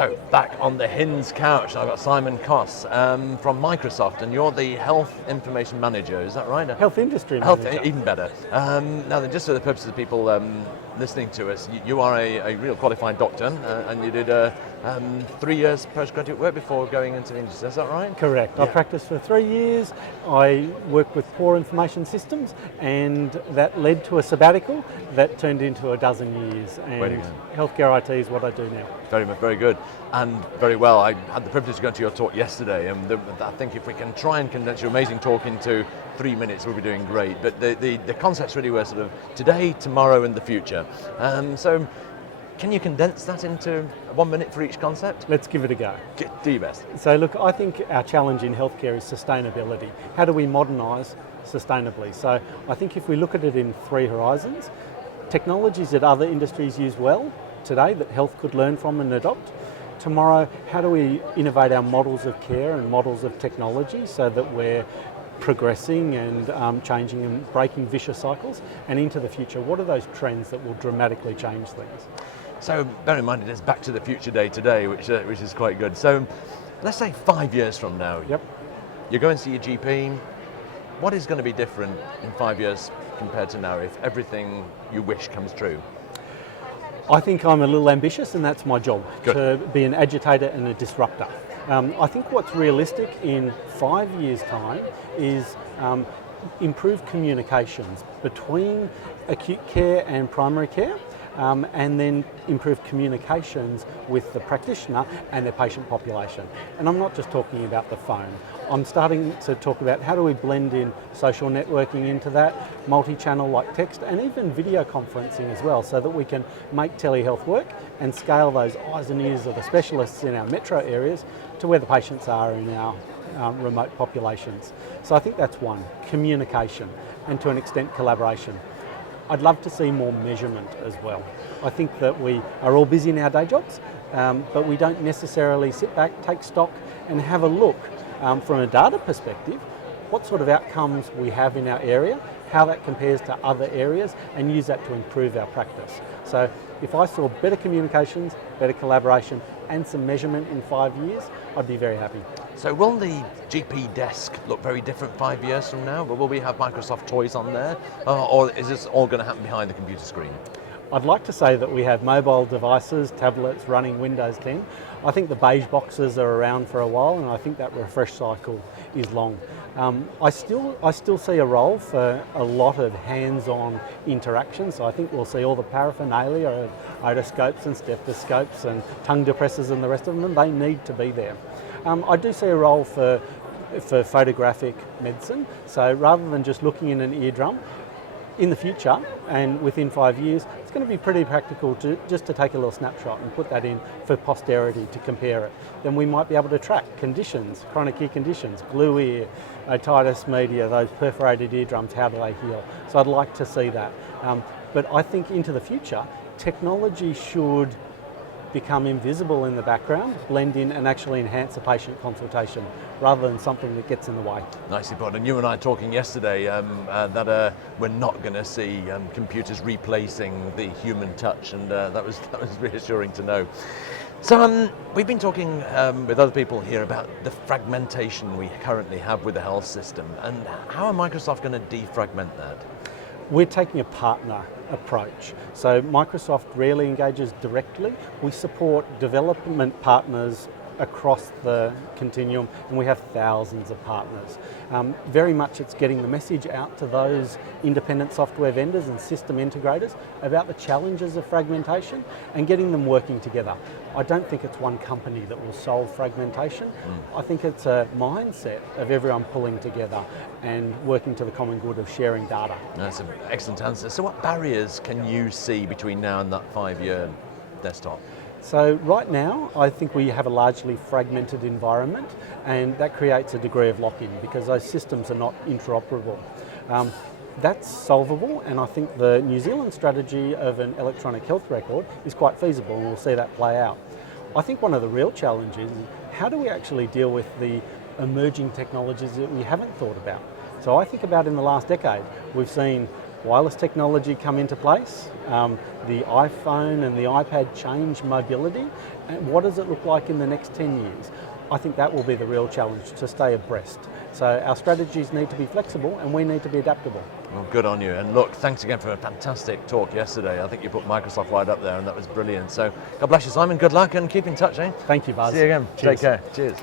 So, back on the HINZ couch, I've got Simon Koss from Microsoft, and you're the Health Information Manager, is that right? Health Industry Health, Manager. even better. Now then, just for the purposes of people listening to us, you are a real qualified doctor, and you did 3 years postgraduate work before going into the industry, is that right? Correct. Yeah. I practiced for 3 years. I worked with poor information systems, and that led to a sabbatical that turned into a dozen years. And healthcare IT is what I do now. Very good, and very well. I had the privilege of going to your talk yesterday, and I think if we can try and condense your amazing talk into 3 minutes, we'll be doing great. But the concepts really were sort of today, tomorrow, and the future. So, can you condense that into 1 minute for each concept? Let's give it a go. Do your best. So look, I think our challenge in healthcare is sustainability. How do we modernise sustainably? So I think if we look at it in 3 horizons, technologies that other industries use well today that health could learn from and adopt. Tomorrow, how do we innovate our models of care and models of technology so that we're progressing and changing and breaking vicious cycles? And into the future, what are those trends that will dramatically change things? So bear in mind it is Back to the Future Day today, which is quite good. So let's say 5 years from now. Yep. You're going to see your GP. What is going to be different in 5 years compared to now if everything you wish comes true? I think I'm a little ambitious, and that's my job, Good. to be an agitator and a disruptor. I think what's realistic in 5 years' time is improved communications between acute care and primary care, and then improve communications with the practitioner and their patient population. And I'm not just talking about the phone. I'm starting to talk about how do we blend in social networking into that, multi-channel like text, and even video conferencing as well, so that we can make telehealth work and scale those eyes and ears of the specialists in our metro areas to where the patients are in our remote populations. So I think that's one, communication, and to an extent collaboration. I'd love to see more measurement as well. I think that we are all busy in our day jobs, but we don't necessarily sit back, take stock, and have a look from a data perspective, what sort of outcomes we have in our area, how that compares to other areas, and use that to improve our practice. So if I saw better communications, better collaboration, and some measurement in 5 years, I'd be very happy. So will the GP desk look very different 5 years from now? Will we have Microsoft toys on there? Or is this all going to happen behind the computer screen? I'd like to say that we have mobile devices, tablets running Windows 10. I think the beige boxes are around for a while, and I think that refresh cycle is long. I still see a role for a lot of hands-on interaction, so I think we'll see all the paraphernalia of otoscopes and stethoscopes and tongue depressors and the rest of them, and they need to be there. I do see a role for photographic medicine, so rather than just looking in an eardrum, in the future and within 5 years, it's going to be pretty practical just to take a little snapshot and put that in for posterity to compare it. Then we might be able to track conditions, chronic ear conditions, glue ear, otitis media, those perforated eardrums, how do they heal? So I'd like to see that. But I think into the future, technology should become invisible in the background, blend in and actually enhance the patient consultation rather than something that gets in the way. Nicely put. And you and I talking yesterday that we're not going to see computers replacing the human touch, and that was reassuring to know. So we've been talking with other people here about the fragmentation we currently have with the health system, and how are Microsoft going to defragment that? We're taking a partner approach. So Microsoft rarely engages directly. We support development partners across the continuum, and we have thousands of partners. Very much it's getting the message out to those independent software vendors and system integrators about the challenges of fragmentation and getting them working together. I don't think it's one company that will solve fragmentation. I think it's a mindset of everyone pulling together and working to the common good of sharing data. That's an excellent answer. So what barriers can you see between now and that 5-year desktop? So right now, I think we have a largely fragmented environment, and that creates a degree of lock-in because those systems are not interoperable. That's solvable, and I think the New Zealand strategy of an electronic health record is quite feasible, and we'll see that play out. I think one of the real challenges is how do we actually deal with the emerging technologies that we haven't thought about? So I think about in the last decade, we've seen wireless technology come into place, the iPhone and the iPad change mobility, and what does it look like in the next 10 years? I think that will be the real challenge, to stay abreast. So our strategies need to be flexible and we need to be adaptable. Well, good on you. And look, thanks again for a fantastic talk yesterday. I think you put Microsoft right up there and that was brilliant. So God bless you, Simon. Good luck and keep in touch, eh? Thank you, Buzz. See you again. Cheers. Take care. Cheers.